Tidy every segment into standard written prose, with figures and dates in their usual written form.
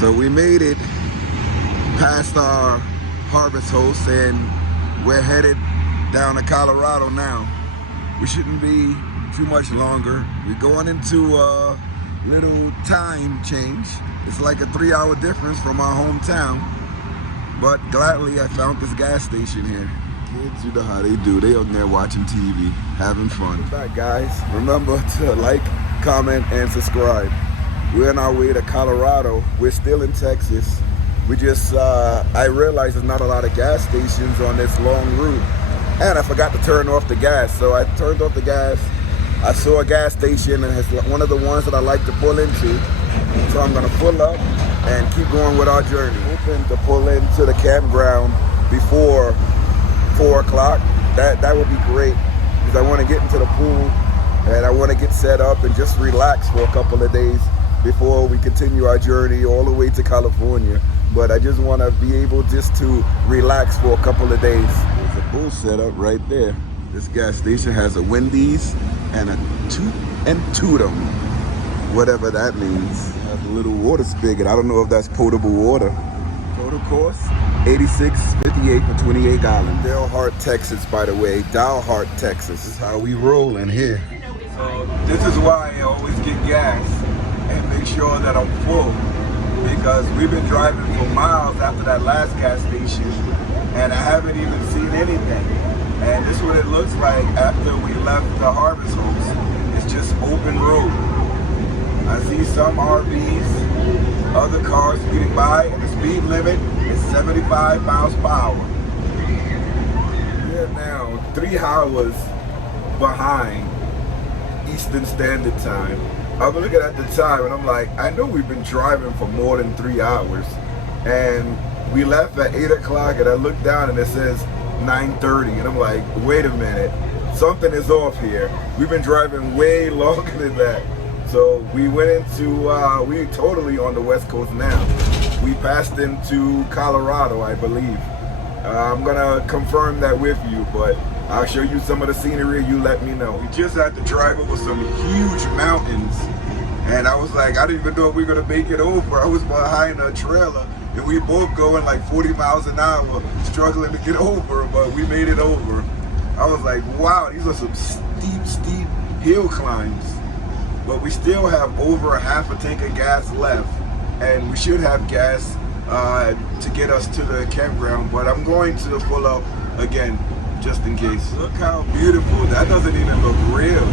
So we made it past our harvest host and we're headed down to Colorado now. We shouldn't be too much longer. We're going into a little time change. It's like a 3-hour difference from our hometown. But gladly I found this gas station here. Kids, you know how they do. They on there watching TV, having fun. Welcome back, guys. Remember to like, comment, and subscribe. We're on our way to Colorado. We're still in Texas. We just, I realized there's not a lot of gas stations on this long route. And I forgot to turn off the gas. So I turned off the gas. I saw a gas station and it's one of the ones that I like to pull into. So I'm gonna pull up and keep going with our journey. Hoping to pull into the campground before 4 o'clock. That would be great because I want to get into the pool and I want to get set up and just relax for a couple of days before we continue our journey all the way to California. But I just want to be able just to relax for a couple of days. There's a pool set up right there. This gas station has a Wendy's and a Tutum, whatever that means. It has a little water spigot. I don't know if that's potable water. Total cost $86.58 for 28 gallons. Dalhart, Texas, by the way. Dalhart, Texas. This is how we roll in here. So this is why I always get gas and make sure that I'm full, because we've been driving for miles after that last gas station and I haven't even seen anything. And this is what it looks like after we left the harvest host. It's just open road. I see some RVs, other cars getting by, and the speed limit is 75 miles per hour. We're now 3 hours behind Eastern Standard Time. I'm looking at the time and I'm like, I know we've been driving for more than 3 hours. And we left at 8 o'clock and I look down and it says 9:30 and I'm like, wait a minute, something is off here. We've been driving way longer than that. So we went into, we're totally on the West Coast now. We passed into Colorado, I believe. I'm gonna confirm that with you, but I'll show you some of the scenery, you let me know. We just had to drive over some huge mountains and I was like, I didn't even know if we were gonna make it over. I was behind a trailer and we both going like 40 miles an hour, struggling to get over, but we made it over. I was like, wow, these are some steep hill climbs. But we still have over a half a tank of gas left and we should have gas to get us to the campground, but I'm going to pull up again just in case. Look how beautiful. That doesn't even look real.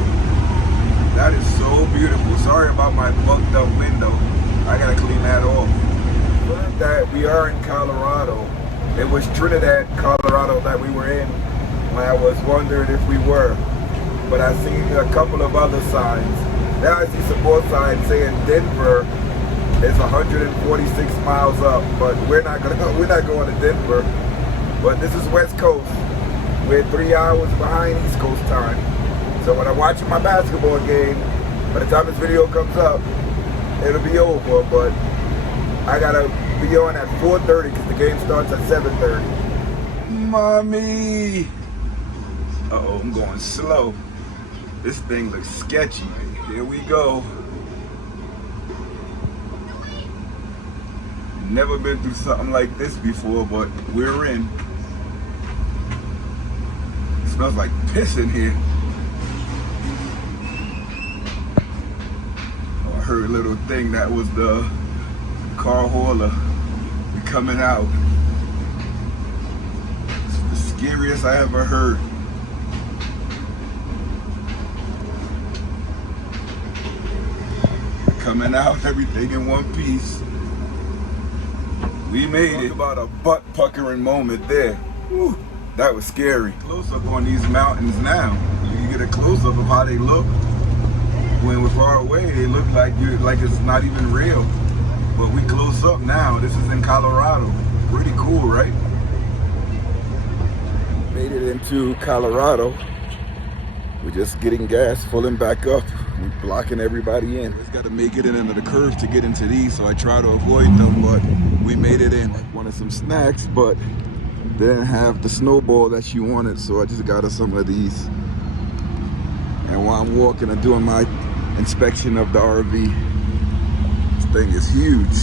That is so beautiful. Sorry about my bugged up window. I gotta clean that off. But that we are in Colorado. It was Trinidad, Colorado that we were in when I was wondering if we were. But I seen a couple of other signs. Now I see some more signs saying Denver is 146 miles up, but we're not going to Denver. But this is West Coast. We're 3 hours behind East Coast time. So when I'm watching my basketball game, by the time this video comes up, it'll be over. But I gotta be on at 4:30 because the game starts at 7:30. Mommy! Uh-oh, I'm going slow. This thing looks sketchy. Here we go. Never been through something like this before, but we're in. It smells like piss in here. Oh, I heard a little thing. That was the car hauler coming out. It's the scariest I ever heard. Coming out, everything in one piece. We made it. Talk about a butt-puckering moment there. Whew, that was scary. Close up on these mountains now. You can get a close-up of how they look. When we're far away, they look like it's not even real. But we close up now. This is in Colorado. Pretty cool, right? Made it into Colorado. We're just getting gas, filling back up. We're blocking everybody in. Just got to make it in under the curve to get into these, so I try to avoid them, but we made it in. Wanted some snacks, but didn't have the snowball that she wanted, so I just got her some of these. And while I'm walking, I'm doing my inspection of the RV. This thing is huge.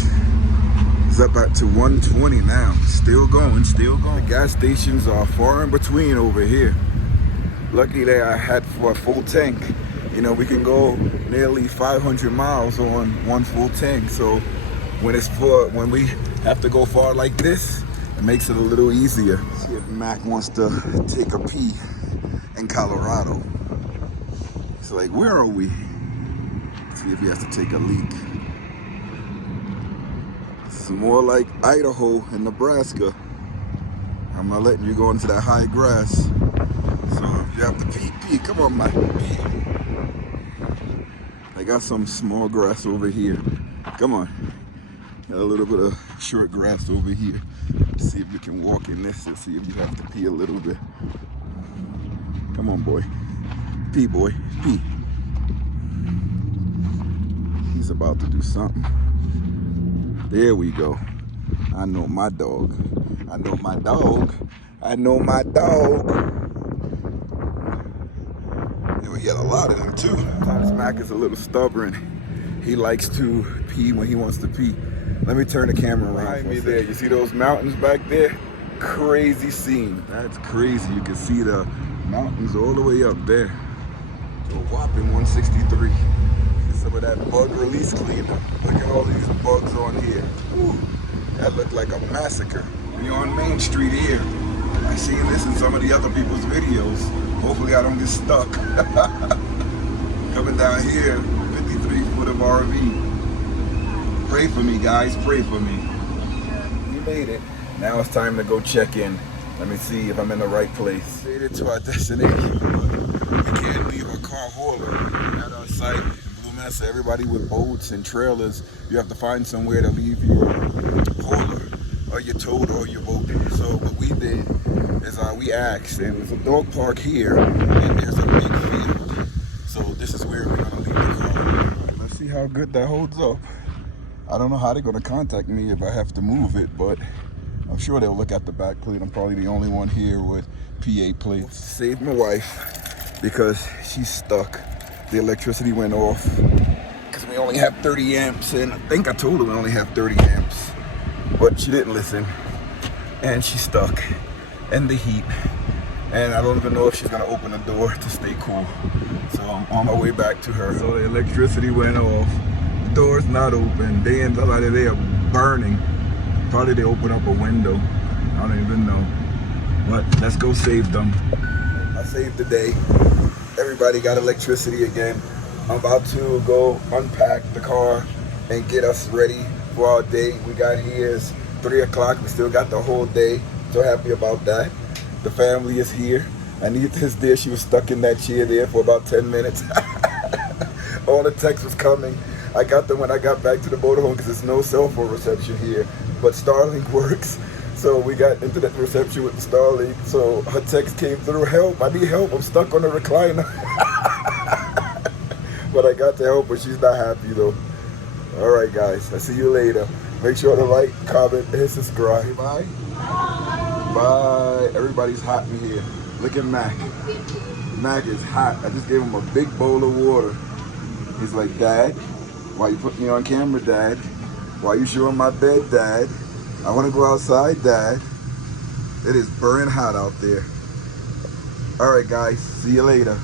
It's up to 120 now. Still going, still going. The gas stations are far in between over here. Lucky that I had for a full tank. You know, we can go nearly 500 miles on one full tank. So when we have to go far like this, it makes it a little easier. See if Mac wants to take a pee in Colorado. He's like, where are we? See if he has to take a leak. It's more like Idaho and Nebraska. I'm not letting you go into that high grass. So if you have to pee, come on, Mike. I got some small grass over here. Come on. Got a little bit of short grass over here. See if you can walk in this and see if you have to pee a little bit. Come on, boy. Pee, boy. Pee. He's about to do something. There we go. I know my dog. I know my dog. I know my dog. And we get a lot of them too. Sometimes Mac is a little stubborn. He likes to pee when he wants to pee. Let me turn the camera around. Behind me there, you see those mountains back there? Crazy scene. That's crazy. You can see the mountains all the way up there. To a whopping 163. Some of that bug release cleaner. Look at all these bugs on here. Whew, that looked like a massacre. When you're on Main Street here, I see this in some of the other people's videos. Hopefully I don't get stuck. Coming down here, 53 foot of RV. Pray for me, guys, pray for me. We made it. Now it's time to go check in. Let me see if I'm in the right place. Made it to our destination. We can't leave a car hauler at our site. So everybody with boats and trailers, you have to find somewhere to leave your hauler or your tote or your boat. So what we did is we asked, and there's a dog park here and there's a big field. So this is where we're gonna leave the car. Let's see how good that holds up. I don't know how they're gonna contact me if I have to move it, but I'm sure they'll look at the back plate. I'm probably the only one here with PA plates. Saved my wife because she's stuck. The electricity went off because we only have 30 amps, and I think I told her we only have 30 amps, but she didn't listen, and she's stuck in the heat, and I don't even know if she's gonna open the door to stay cool. So I'm on my way back to her. So the electricity went off, the door's not open, they end up out of there burning. Probably they open up a window, I don't even know, but let's go save them. I saved the day. Everybody got electricity again. I'm about to go unpack the car and get us ready for our day. We got here, it's 3 o'clock. We still got the whole day. So happy about that. The family is here. Anita's there. She was stuck in that chair there for about 10 minutes. All the texts was coming. I got them when I got back to the motorhome because there's no cell phone reception here. But Starlink works. So we got internet reception with the Starlink. So her text came through, help, I need help, I'm stuck on the recliner. But I got to help her, she's not happy though. All right guys, I'll see you later. Make sure to like, comment, and subscribe. Bye. Bye. Everybody's hot in here. Look at Mac. Mac is hot. I just gave him a big bowl of water. He's like, Dad, why you put me on camera, Dad? Why you showing my bed, Dad? I want to go outside, Dad. It is burning hot out there. All right, guys. See you later.